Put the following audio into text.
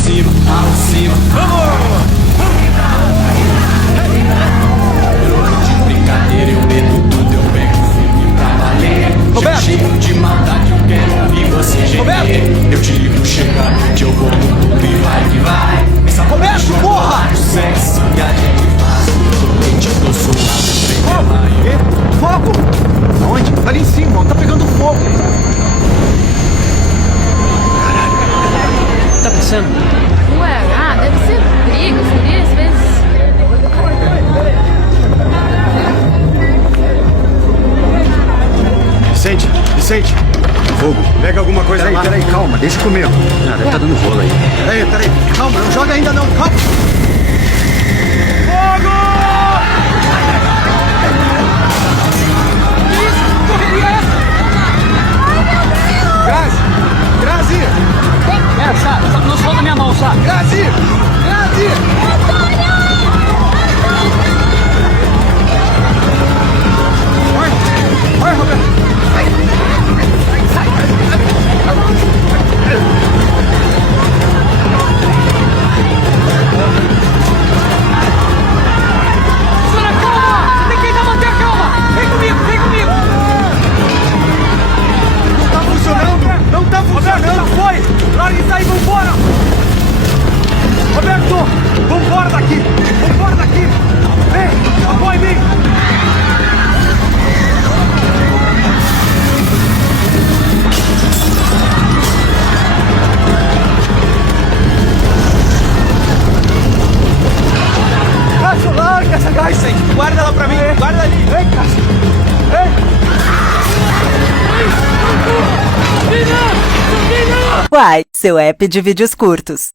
cima, vamos! De brincadeira eu meto tudo, eu pego firme pra valer. Roberto! Já chego de maldade, eu quero ouvir você gemer. Roberto! Eu te ligo, chega, que eu vou com tudo e vai que vai. Essa Roberto, porra! Sexy que a gente faz, tô quente, tô suado, Fogo! Aonde? Tá ali em cima, ó, tá pegando fogo. O que tá acontecendo? Ué, deve ser briga, furia, às vezes. Vicente! Fogo! Pega alguma coisa aí, peraí, calma, deixa comigo. Ah, deve tá dando rolo aí. Peraí, calma, não joga ainda não, calma! Fogo! Que isso? Que correria é essa? Grazi! Sá, não solta minha mão, Sá. Grazi! Vai, Roberto! Senhora, calma! Você tem que ainda manter a calma! Vem comigo! Não tá funcionando! Já foi! Larga isso aí, vambora! Roberto! Vambora daqui! Vem! Apoia em mim! Cássio, larga essa gás! Guarda ela pra mim! Guarda ali! Vem, Cássio! Vem! Uai, seu app de vídeos curtos.